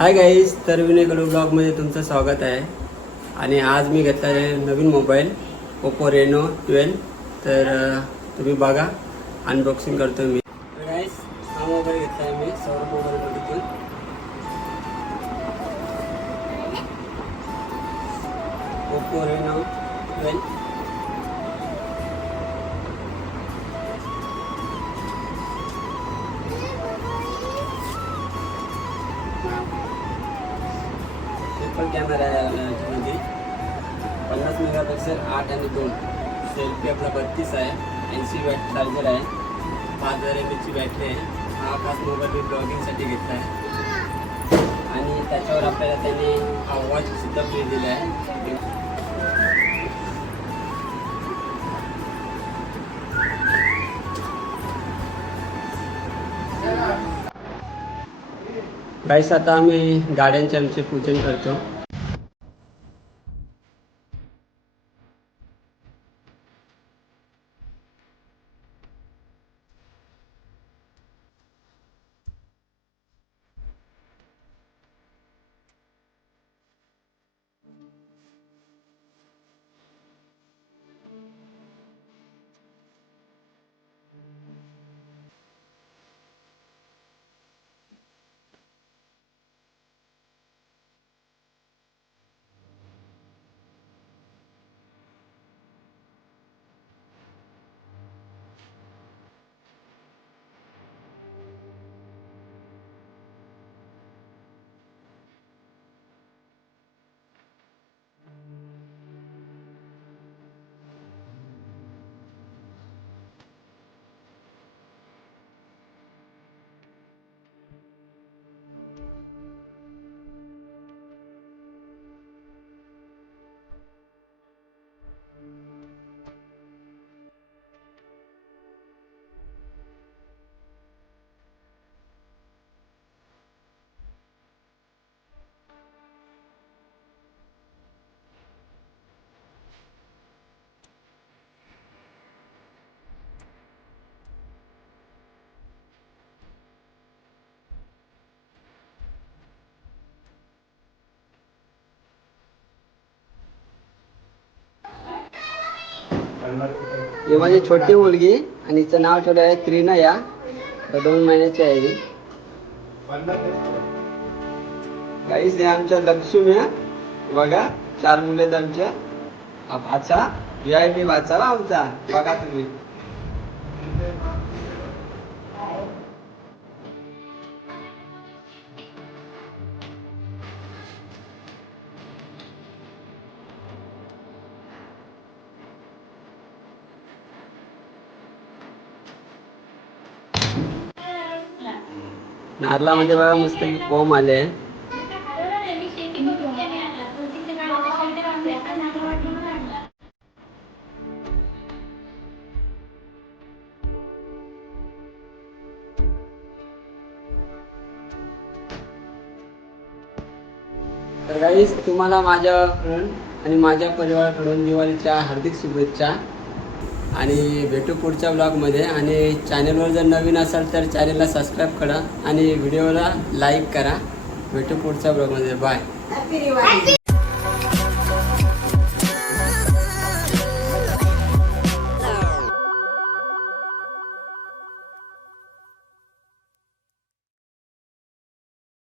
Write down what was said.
Hi guys तर विनय कडू ब्लॉगमध्ये तुमचं स्वागत आहे. आणि आज मी घेतला आहे नवीन मोबाईल ओप्पो रेनो ट्वेल्व तर तुम्ही बघा अनबॉक्सिंग करतो मी. तर गाईज हा मोबाईल घेतला आहे मी सौरभ मोबाईलमधून Oppo Reno twelve triple camera आहे याच्यामध्ये. पन्नास मेगापिक्सल आठ आणि दोन. सेल्फी आपला बत्तीस आहे. ऐंशी वॅट चार्जर आहे. पाच हजार एम एचची बॅटरी आहे. हा खास मोबाईल मी ब्लॉगिंगसाठी घेतला आहे. आणि त्याच्यावर आपल्याला त्यांनी हा वॉच फ्री दिला आहे. गाईस आता आम्ही गाड्यांचे आमचे पूजन करतो. ही माझी छोटी मुलगी आणि हिचं नाव ठेवलं आहे त्रिनया तर दोन महिन्याची आहे ही. काहीच नाही आमच्या लक्ष्मी बघा चार मुले आहेत आमच्या. हा भाचा व्ही आय पी भाचा हो आमचा. बघा तुम्ही. नारळामध्ये बघा मस्त कोम आले. तर तुम्हाला माझ्याकडून आणि माझ्या परिवाराकडून दिवाळीच्या हार्दिक शुभेच्छा. आणि भेटू पुढच्या ब्लॉगमध्ये आणि चॅनलवर जर नवीन असाल तर चॅनलला सबस्क्राईब करा. आणि व्हिडिओला लाईक करा. भेटू पुढच्या ब्लॉगमध्ये बाय